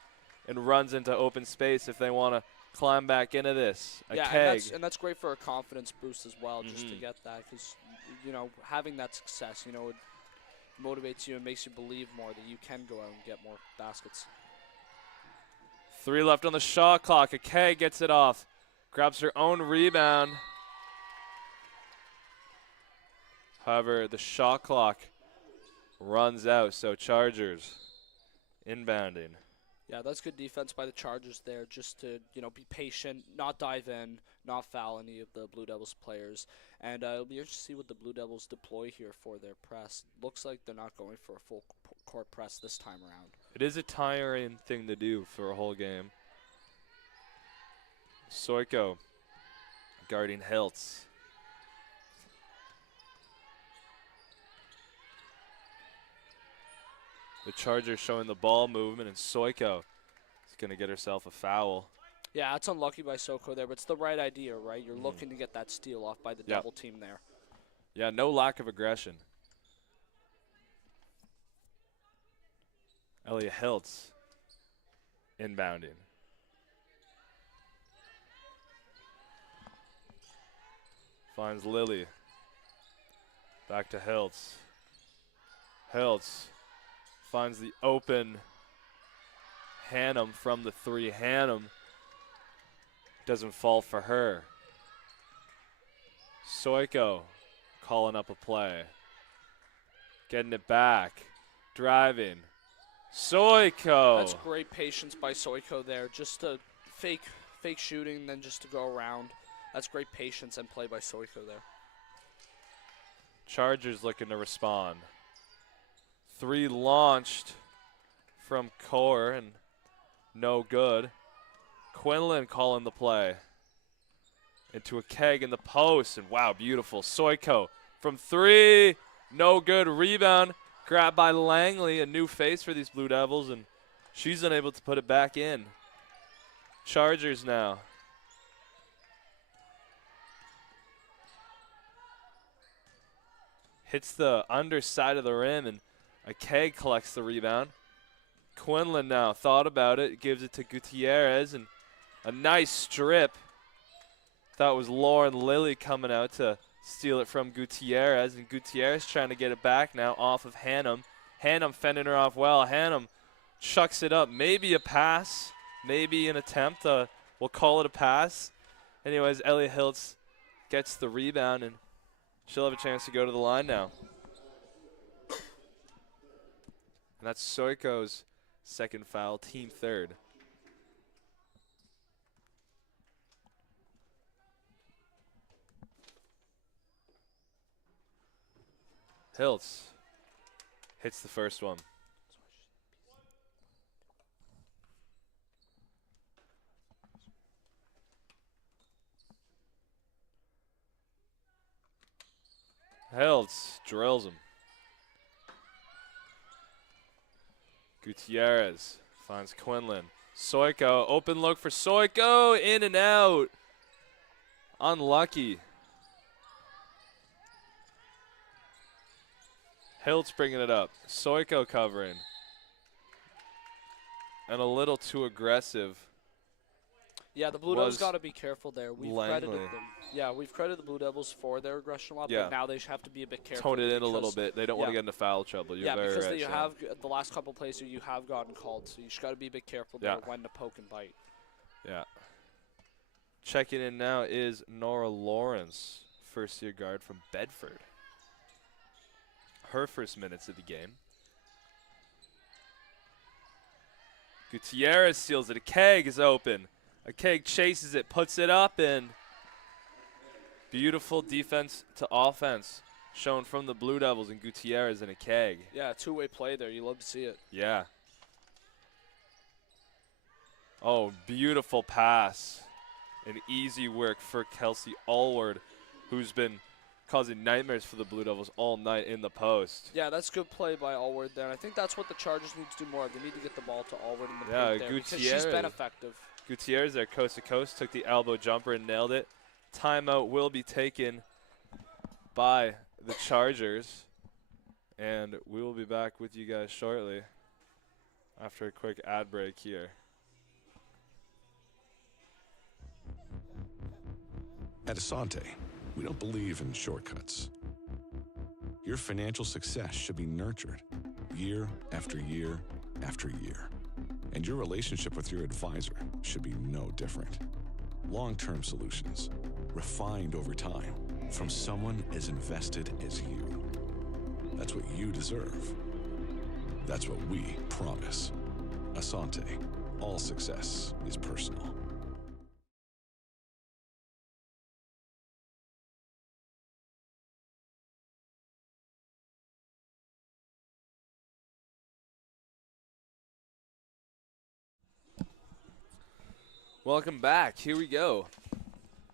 runs into open space if they want to climb back into this. And that's great for a confidence boost as well, just to get that, because, you know, having that success, you know, it motivates you and makes you believe more that you can go out and get more baskets. 3 left on the shot clock. Akay gets it off. Grabs her own rebound. However, the shot clock runs out, so Chargers inbounding. Yeah, that's good defense by the Chargers there, just to, you know, be patient, not dive in, not foul any of the Blue Devils players. And it'll be interesting to see what the Blue Devils deploy here for their press. Looks like they're not going for a full court press this time around. It is a tiring thing to do for a whole game. Soiko guarding Hiltz. The Chargers showing the ball movement, and Soiko is going to get herself a foul. Yeah, it's unlucky by Soko there, but it's the right idea, right? You're looking to get that steal off by the double team there. Yeah, no lack of aggression. Elliot Hiltz inbounding. Finds Lilly. Back to Hiltz. Hiltz finds the open Hannum from the 3. Hannum doesn't fall for her. Soiko calling up a play. Getting it back. Driving. Soiko. That's great patience by Soiko there. Just to fake shooting, then just to go around. That's great patience and play by Soiko there. Chargers looking to respond. 3 launched from Core and no good. Quinlan calling the play. into a keg in the post. And wow, beautiful. Soiko from 3. No good. Rebound. Grabbed by Langley, a new face for these Blue Devils, and she's unable to put it back in. Chargers now. Hits the underside of the rim, and a keg collects the rebound. Quinlan now thought about it, gives it to Gutierrez, and a nice strip. Thought it was Lauren Lilly coming out to steal it from Gutierrez, and Gutierrez trying to get it back now off of Hannum. Hannum fending her off well. Hannum chucks it up. Maybe a pass, maybe an attempt. We'll call it a pass. Anyways, Ellie Hiltz gets the rebound, and she'll have a chance to go to the line now. And that's Soiko's second foul, team third. Hiltz hits the first one. Hiltz drills him. Gutierrez finds Quinlan. Soiko, open look for Soiko, in and out. Unlucky. Hiltz bringing it up. Soiko covering. And a little too aggressive. Yeah, the Blue Devils got to be careful there. We've credited them. Yeah, we've credited the Blue Devils for their aggression a lot, but now they have to be a bit careful. Tone it in a little bit. They don't want to get into foul trouble. You're very because right, you have the last couple of plays you have gotten called, so you just got to be a bit careful there when to poke and bite. Yeah. Checking in now is Nora Lawrence, first-year guard from Bedford. Her first minutes of the game. Gutierrez steals it. A keg is open. A keg chases it, puts it up, and beautiful defense to offense shown from the Blue Devils and Gutierrez in a keg. Yeah, two-way play there. You love to see it. Yeah. Oh, beautiful pass. An easy work for Kelsey Allward, who's been causing nightmares for the Blue Devils all night in the post. Yeah, that's good play by Allward there. And I think that's what the Chargers need to do more of. They need to get the ball to Allward in the paint there because she's been effective. Gutierrez there, coast to coast, took the elbow jumper and nailed it. Timeout will be taken by the Chargers. And we will be back with you guys shortly after a quick ad break here. At Asante, we don't believe in shortcuts. Your financial success should be nurtured year after year after year. And your relationship with your advisor should be no different. Long-term solutions, refined over time, from someone as invested as you. That's what you deserve. That's what we promise. Asante, all success is personal. Welcome back. Here we go.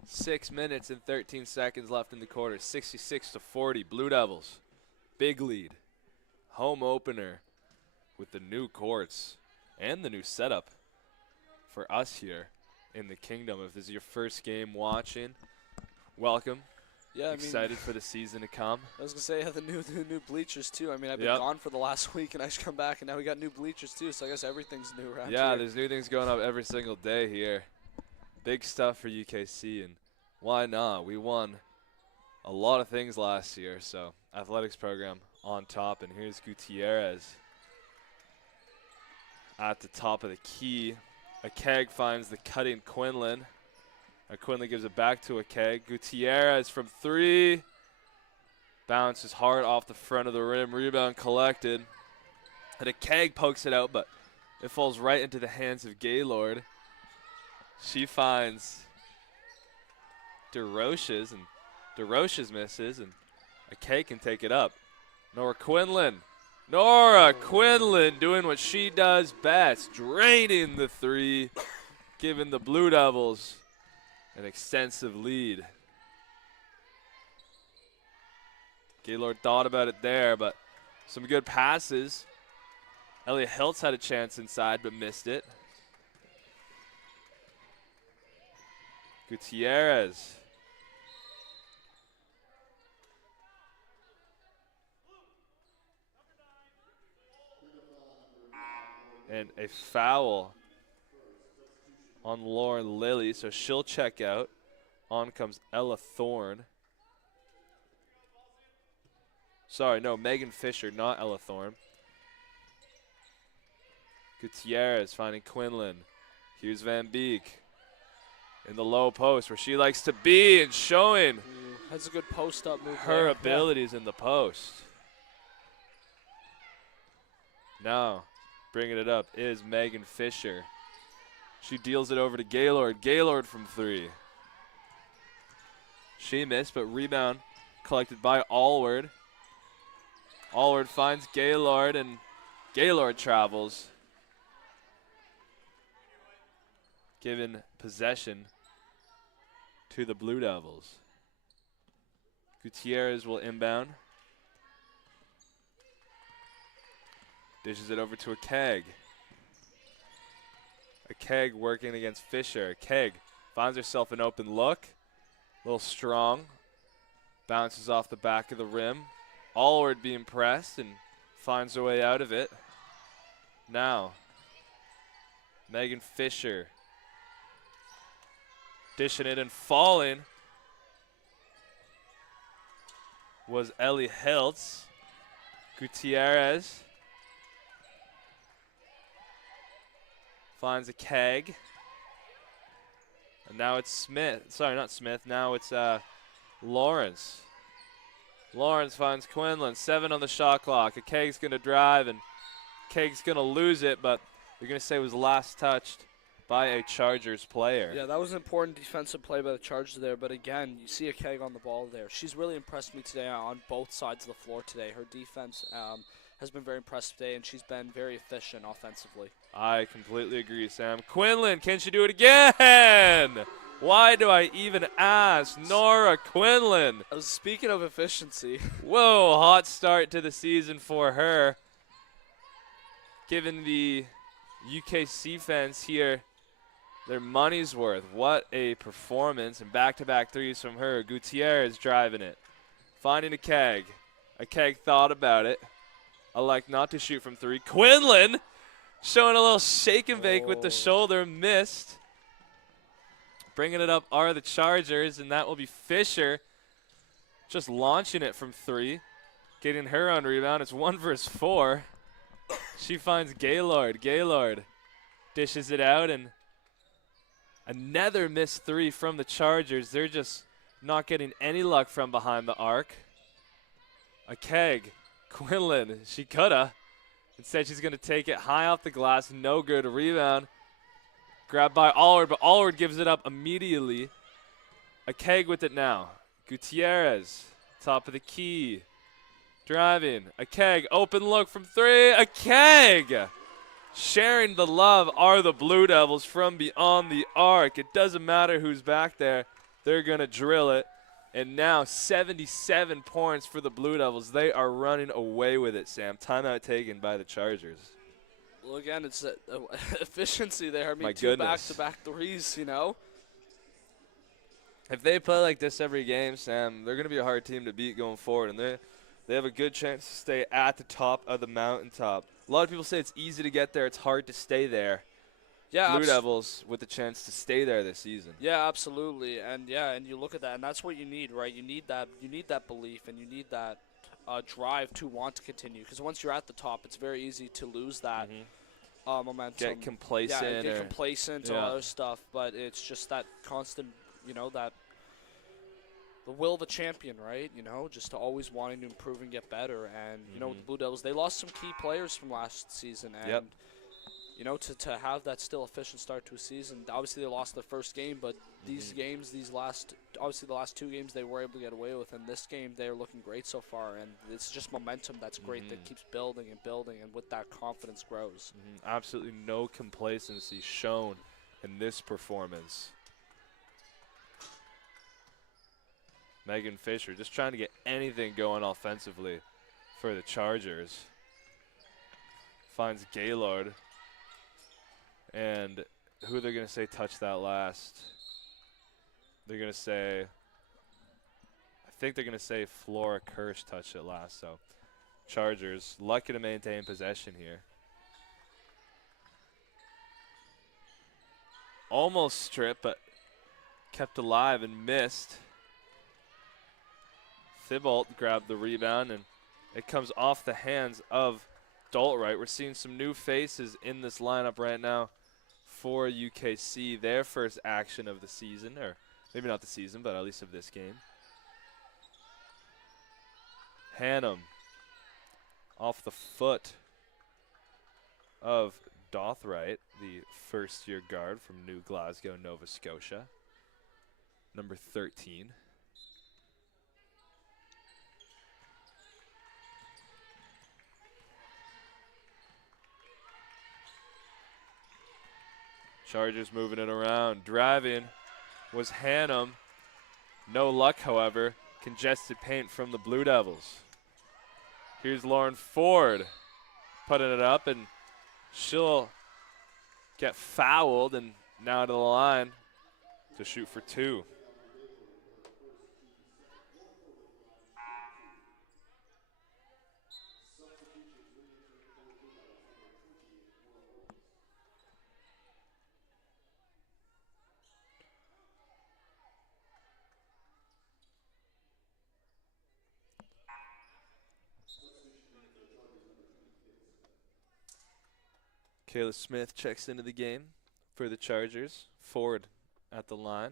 6 minutes and 13 seconds left in the quarter. 66-40. Blue Devils. Big lead. Home opener with the new courts and the new setup for us here in the Kingdom. If this is your first game watching, welcome. Yeah, excited for the season to come. I was gonna say the new bleachers too. I mean, I've been gone for the last week, and I just come back, and now we got new bleachers too. So I guess everything's new around here. Yeah, there's new things going up every single day here. Big stuff for UKC, and why not? We won a lot of things last year, so athletics program on top. And here's Gutierrez at the top of the key. A keg finds the cutting Quinlan. Quinlan gives it back to a keg. Gutierrez from 3. Bounces hard off the front of the rim. Rebound collected. And a keg pokes it out, but it falls right into the hands of Gaylord. She finds DeRoche's, and DeRoche's misses, and a keg can take it up. Nora Quinlan doing what she does best, draining the 3, giving the Blue Devils an extensive lead. Gaylord thought about it there, but some good passes. Elliot Hiltz had a chance inside, but missed it. Gutierrez. And a foul on Lauren Lilly, so she'll check out. On comes Ella Thorne. Sorry, no, Megan Fisher, not Ella Thorne. Gutierrez finding Quinlan. Here's Van Beek in the low post where she likes to be and showing That's a good post-up move. her abilities in the post. Now, bringing it up is Megan Fisher. She deals it over to Gaylord. Gaylord from 3. She missed, but rebound collected by Allward. Allward finds Gaylord, and Gaylord travels. Given possession to the Blue Devils. Gutierrez will inbound. Dishes it over to a Keg. A Keg working against Fisher. A Keg finds herself an open look. A little strong. Bounces off the back of the rim. Allward being pressed and finds her way out of it. Now, Megan Fisher. Dishing it and falling was Ellie Hiltz. Gutierrez finds a Keg. And now it's Smith. Sorry, not Smith. Now it's Lawrence. Lawrence finds Quinlan. 7 on the shot clock. A Keg's going to drive, and Keg's going to lose it, but you're going to say it was last touched by a Chargers player. Yeah, that was an important defensive play by the Chargers there. But again, you see a Keg on the ball there. She's really impressed me today on both sides of the floor today. Her defense has been very impressive today, and she's been very efficient offensively. I completely agree, Sam. Quinlan, can she do it again? Why do I even ask? Nora Quinlan. Speaking of efficiency. Whoa, hot start to the season for her. Given the UKC fans here their money's worth. What a performance, and back-to-back threes from her. Gutierrez driving it. Finding a Keg. A Keg thought about it. I like not to shoot from 3. Quinlan showing a little shake and bake with the shoulder. Missed. Bringing it up are the Chargers, and that will be Fisher just launching it from 3. Getting her on rebound. It's 1 versus 4. She finds Gaylord. Gaylord dishes it out, and another missed 3 from the Chargers. They're just not getting any luck from behind the arc. A Keg. Quinlan. She coulda. Instead, she's going to take it high off the glass. No good. Rebound. Grabbed by Allward, but Allward gives it up immediately. A Keg with it now. Gutierrez. Top of the key. Driving. A Keg. Open look from 3. A Keg! Sharing the love are the Blue Devils from beyond the arc. It doesn't matter who's back there. They're going to drill it. And now 77 points for the Blue Devils. They are running away with it, Sam. Timeout taken by the Chargers. Well, again, it's efficiency there. I mean, My 2 goodness. back-to-back threes, you know. If they play like this every game, Sam, they're going to be a hard team to beat going forward. And they have a good chance to stay at the top of the mountaintop. A lot of people say it's easy to get there. It's hard to stay there. Yeah, Blue Devils with the chance to stay there this season. Yeah, absolutely. And you look at that, and that's what you need, right? You need that belief, and you need that drive to want to continue. Because once you're at the top, it's very easy to lose that momentum. Get complacent. Yeah, get complacent, all yeah. other stuff. But it's just that constant, that the will of the champion, right? Just to always wanting to improve and get better. And, with the Blue Devils, they lost some key players from last season. And, to have that still efficient start to a season, obviously they lost their first game, but these games, the last 2 games they were able to get away with. And this game, they're looking great so far. And it's just momentum that's great that keeps building and building. And with that, confidence grows. Absolutely no complacency shown in this performance. Megan Fisher just trying to get anything going offensively for the Chargers. Finds Gaylord. And who they're going to say touched that last? They're going to say, I think they're going to say Flora Kirsch touched it last. So Chargers lucky to maintain possession here. Almost stripped, but kept alive and missed. Thibault grabbed the rebound, and it comes off the hands of Daltright. We're seeing some new faces in this lineup right now for UKC. Their first action of the season, or maybe not the season, but at least of this game. Hannum off the foot of Dothright, the first-year guard from New Glasgow, Nova Scotia, number 13. Chargers moving it around. Driving was Hannum. No luck, however. Congested paint from the Blue Devils. Here's Lauren Ford putting it up, and she'll get fouled and now to the line to shoot for two. Kayla Smith checks into the game for the Chargers. Ford at the line.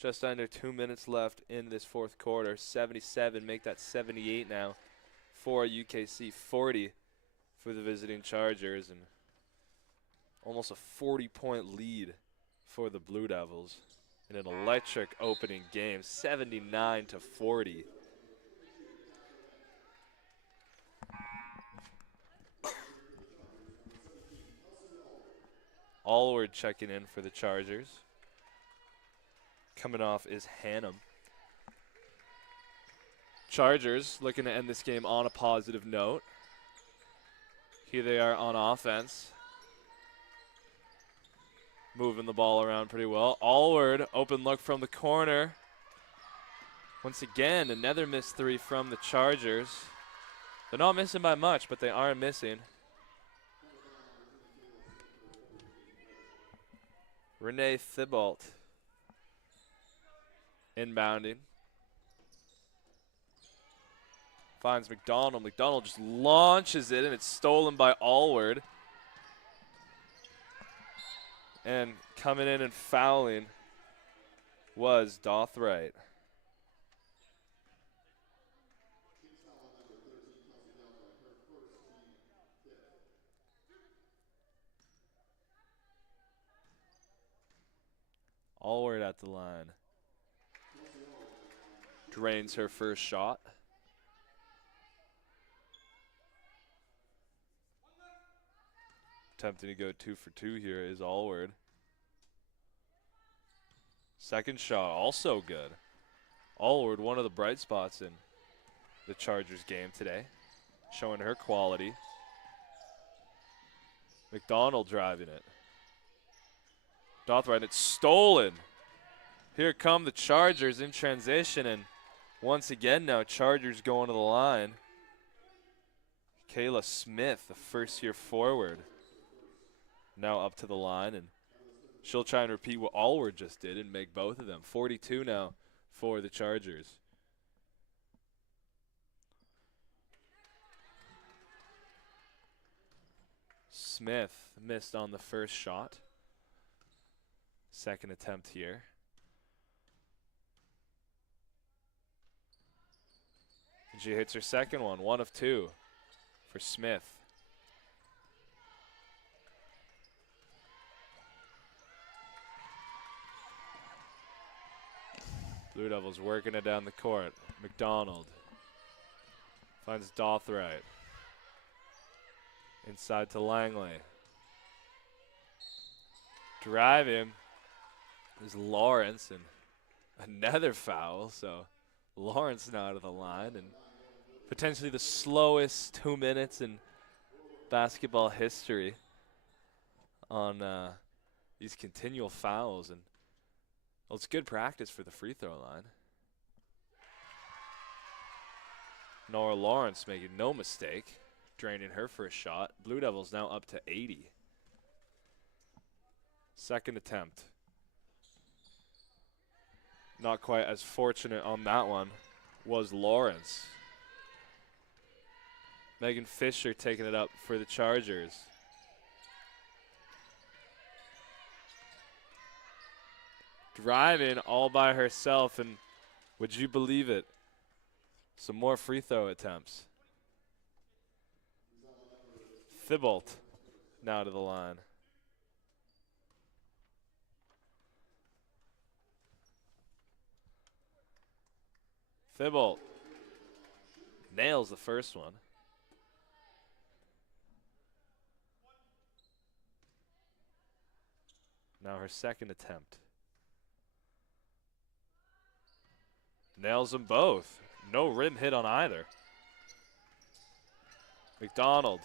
Just under 2 minutes left in this fourth quarter. 77, make that 78 now for UKC. 40 for the visiting Chargers, and almost a 40-point lead for the Blue Devils in an electric opening game. 79-40. Allward checking in for the Chargers. Coming off is Hannum. Chargers looking to end this game on a positive note. Here they are on offense. Moving the ball around pretty well. Allward, open look from the corner. Once again, another missed three from the Chargers. They're not missing by much, but they are missing. Renee Thibault inbounding. Finds McDonald. McDonald just launches it, and it's stolen by Allward. And coming in and fouling was Dothright. Allward at the line. Drains her first shot. Attempting to go 2 for 2 here is Allward. Second shot also good. Allward, one of the bright spots in the Chargers game today, showing her quality. McDonald driving it. Dothright, it's stolen. Here come the Chargers in transition, and once again now Chargers going to the line. Kayla Smith, the first-year forward, now up to the line, and she'll try and repeat what Allward just did and make both of them. 42 now for the Chargers. Smith missed on the first shot. Second attempt here. And she hits her second one, 1 of 2 for Smith. Blue Devils working it down the court. McDonald finds Dothright. Inside to Langley. Driving is Lawrence, and another foul, so Lawrence now to the line, and potentially the slowest 2 minutes in basketball history on these continual fouls. And well, it's good practice for the free throw line. Nora Lawrence making no mistake, draining her first shot. Blue Devils now up to 80. Second attempt. Not quite as fortunate on that one was Lawrence. Megan Fisher taking it up for the Chargers. Driving all by herself, and would you believe it? Some more free throw attempts. Thibault now to the line. Thibault nails the first one. Now her second attempt. Nails them both. No rim hit on either. McDonald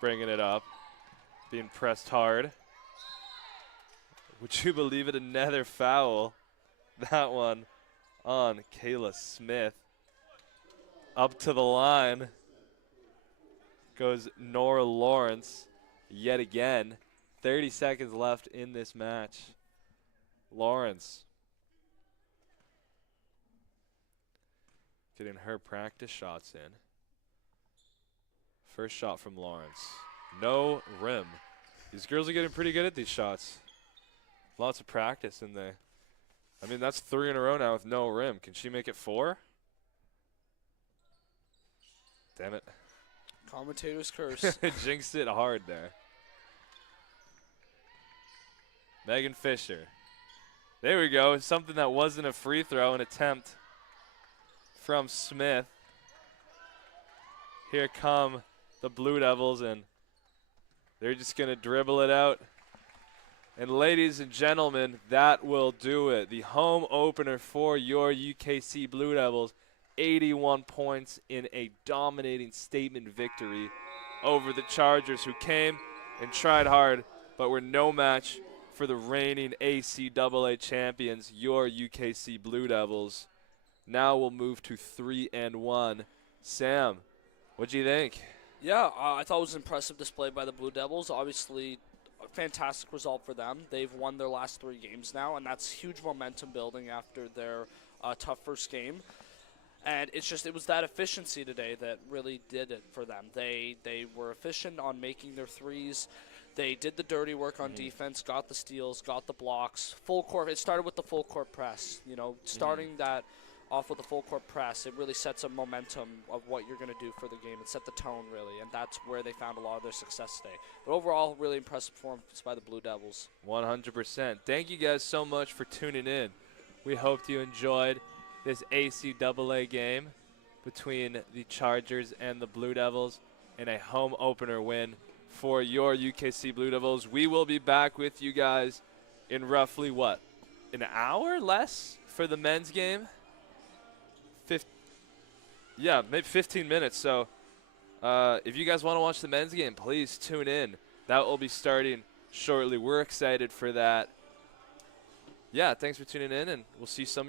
bringing it up. Being pressed hard. Would you believe it? Another foul. That one on Kayla Smith. Up to the line goes Nora Lawrence yet again. 30 seconds left in this match. Lawrence getting her practice shots in. First shot from Lawrence. No rim. These girls are getting pretty good at these shots. Lots of practice in there. I mean, that's 3 in a row now with no rim. Can she make it 4? Damn it. Commentator's curse. Jinxed it hard there. Megan Fisher. There we go. Something that wasn't a free throw, an attempt from Smith. Here come the Blue Devils, and they're just going to dribble it out. And ladies and gentlemen, that will do it. The home opener for your UKC Blue Devils. 81 points in a dominating statement victory over the Chargers, who came and tried hard, but were no match for the reigning ACAA champions, your UKC Blue Devils. Now we'll move to 3-1. Sam, what do you think? Yeah, I thought it was an impressive display by the Blue Devils. Obviously, a fantastic result for them. They've won their last 3 games now, and that's huge momentum building after their tough first game. And it was that efficiency today that really did it for them. They were efficient on making their threes. They did the dirty work on defense, got the steals, got the blocks. Full court. It started with the full court press. You know, starting that off with the full court press, it really sets a momentum of what you're going to do for the game. It set the tone, really, and that's where they found a lot of their success today. But overall, really impressive performance by the Blue Devils. 100%. Thank you guys so much for tuning in. We hope you enjoyed this ACAA game between the Chargers and the Blue Devils in a home opener win for your UKC Blue Devils. We will be back with you guys in roughly, what, an hour less for the men's game? Yeah, maybe 15 minutes. So if you guys want to watch the men's game, please tune in. That will be starting shortly. We're excited for that. Yeah, thanks for tuning in, and we'll see some of you